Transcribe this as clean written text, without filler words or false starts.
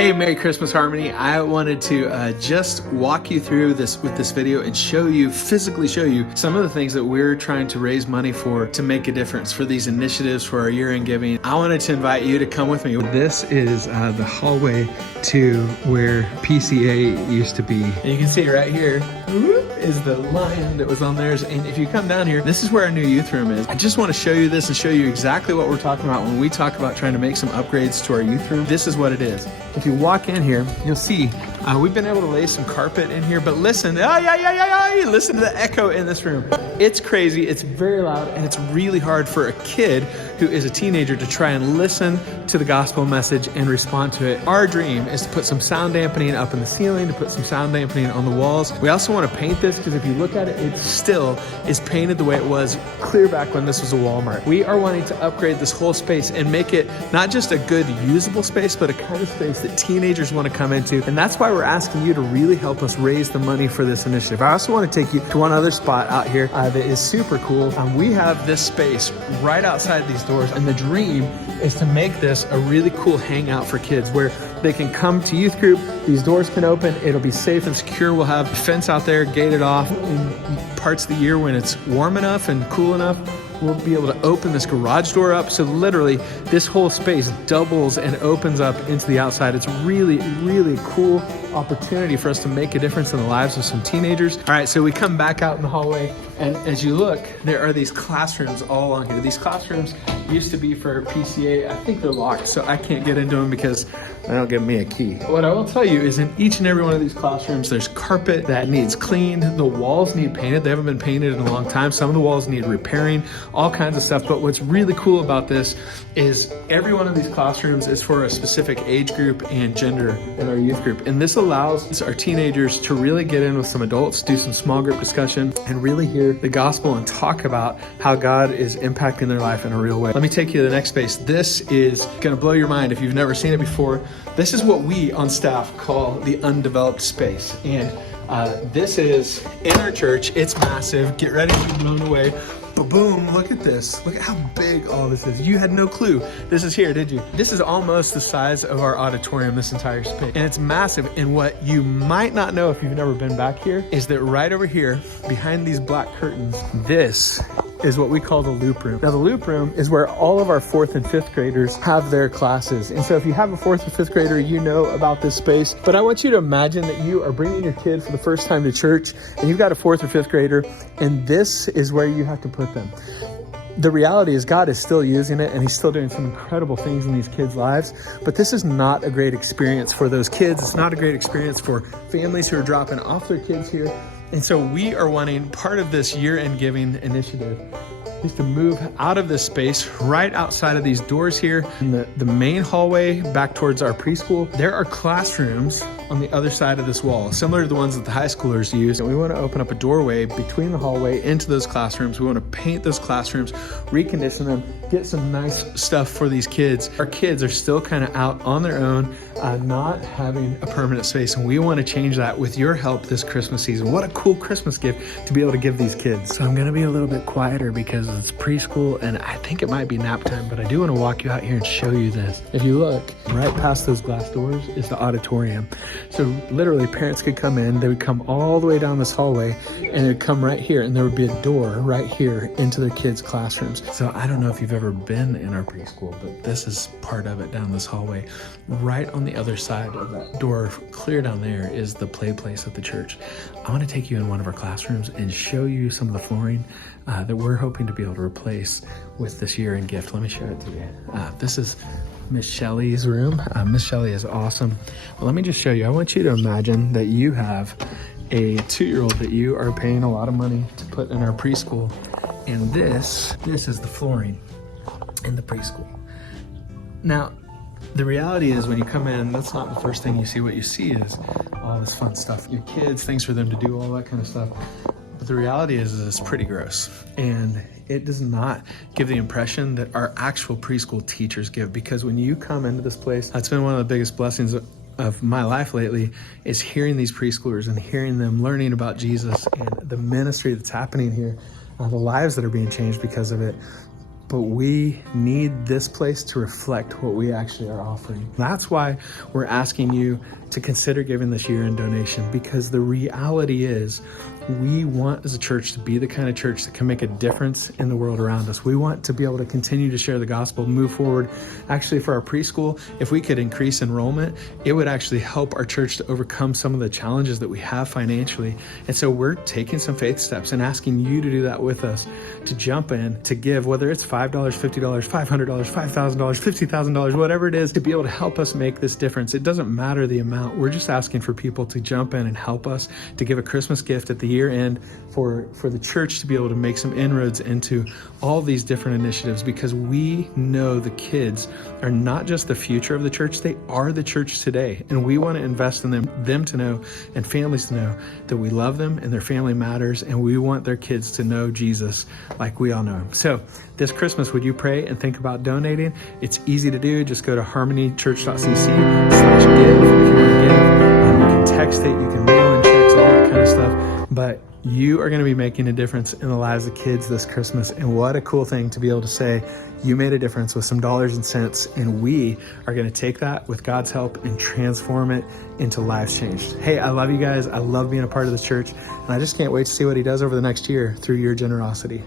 Hey, Merry Christmas, Harmony. I wanted to just walk you through this with this video and physically show you some of the things that we're trying to raise money for to make a difference for these initiatives for our year-end giving. I wanted to invite you to come with me. This is the hallway to where PCA used to be. And you can see right here is the lion that was on theirs. And if you come down here, this is where our new youth room is. I just want to show you this and show you exactly what we're talking about when we talk about trying to make some upgrades to our youth room. This is what it is. If you walk in here, you'll see we've been able to lay some carpet in here, but listen, listen to the echo in this room. It's crazy, it's very loud, and it's really hard for a kid who is a teenager to try and listen to the gospel message and respond to it. Our dream is to put some sound dampening up in the ceiling, to put some sound dampening on the walls. We also want to paint this because if you look at it, it still is painted the way it was clear back when this was a Walmart. We are wanting to upgrade this whole space and make it not just a good usable space, but a kind of space that teenagers want to come into. And that's why we're asking you to really help us raise the money for this initiative. I also want to take you to one other spot out here that is super cool. We have this space right outside these doors, and the dream is to make this a really cool hangout for kids where they can come to youth group. These doors can open. It'll be safe and secure. We'll have a fence out there gated off in parts of the year when it's warm enough and cool enough. We'll be able to open this garage door up. So literally this whole space doubles and opens up into the outside. It's really, really cool opportunity for us to make a difference in the lives of some teenagers. All right, so we come back out in the hallway, and as you look, there are these classrooms all along here. These classrooms used to be for PCA. I think they're locked, so I can't get into them because they don't give me a key. What I will tell you is in each and every one of these classrooms, there's carpet that needs cleaned. The walls need painted. They haven't been painted in a long time. Some of the walls need repairing, all kinds of stuff. But what's really cool about this is every one of these classrooms is for a specific age group and gender in our youth group. And this allows our teenagers to really get in with some adults, do some small group discussion, and really hear the gospel and talk about how God is impacting their life in a real way. Let me take you to the next space. This is gonna blow your mind if you've never seen it before. This is what we on staff call the undeveloped space. And this is in our church. It's massive. Get ready to be blown away. Boom, look at this. Look at how big all this is. You had no clue this is here, did you? This is almost the size of our auditorium, this entire space. And it's massive. And what you might not know if you've never been back here is that right over here, behind these black curtains, this is what we call the loop room. Now the loop room is where all of our 4th and 5th graders have their classes. And so if you have a 4th or 5th grader, you know about this space. But I want you to imagine that you are bringing your kid for the first time to church and you've got a 4th or 5th grader, and this is where you have to put them. The reality is God is still using it and he's still doing some incredible things in these kids' lives, but this is not a great experience for those kids. It's not a great experience for families who are dropping off their kids here. And so we are wanting part of this year-end giving initiative is to move out of this space right outside of these doors here in the main hallway back towards our preschool. There are classrooms on the other side of this wall, similar to the ones that the high schoolers use. And we want to open up a doorway between the hallway into those classrooms. We want to paint those classrooms, recondition them, get some nice stuff for these kids. Our kids are still kind of out on their own, not having a permanent space. And we want to change that with your help this Christmas season. What a cool Christmas gift to be able to give these kids. So I'm going to be a little bit quieter because it's preschool and I think it might be nap time, but I do want to walk you out here and show you this. If you look right past those glass doors is the auditorium. So literally parents could come in, they would come all the way down this hallway and they'd come right here and there would be a door right here into their kids' classrooms. So I don't know if you've ever been in our preschool, but this is part of it down this hallway. Right on the other side of that door, clear down there, is the play place at the church. I want to take you in one of our classrooms and show you some of the flooring that we're hoping to be able to replace with this year-end gift. Let me show it to you. This is Miss Shelley's room. Miss Shelley is awesome. Well, let me just show you. I want you to imagine that you have a 2-year-old that you are paying a lot of money to put in our preschool. And this is the flooring in the preschool. Now, the reality is when you come in, that's not the first thing you see. What you see is all this fun stuff. Your kids, things for them to do, all that kind of stuff. But the reality is it's pretty gross. And it does not give the impression that our actual preschool teachers give, because when you come into this place, that's been one of the biggest blessings of my life lately, is hearing these preschoolers and hearing them learning about Jesus and the ministry that's happening here, the lives that are being changed because of it. but we need this place to reflect what we actually are offering. That's why we're asking you to consider giving this year in donation, because the reality is we want as a church to be the kind of church that can make a difference in the world around us. We want to be able to continue to share the gospel, move forward. Actually, for our preschool, if we could increase enrollment, it would actually help our church to overcome some of the challenges that we have financially. And so we're taking some faith steps and asking you to do that with us, to jump in, to give, whether it's $5, $50, $500, $5,000, $50,000, whatever it is, to be able to help us make this difference. It doesn't matter the amount. We're just asking for people to jump in and help us, to give a Christmas gift at the year end for the church to be able to make some inroads into all these different initiatives, because we know the kids are not just the future of the church, they are the church today. And we want to invest in them to know, and families to know, that we love them and their family matters, and we want their kids to know Jesus like we all know him. So this Christmas, would you pray and think about donating? It's easy to do. Just go to harmonychurch.cc/give if you want to give. You can text it, you can mail in checks, all that kind of stuff. But you are going to be making a difference in the lives of kids this Christmas. And what a cool thing to be able to say, you made a difference with some dollars and cents. And we are going to take that with God's help and transform it into lives changed. Hey, I love you guys. I love being a part of this church. And I just can't wait to see what he does over the next year through your generosity.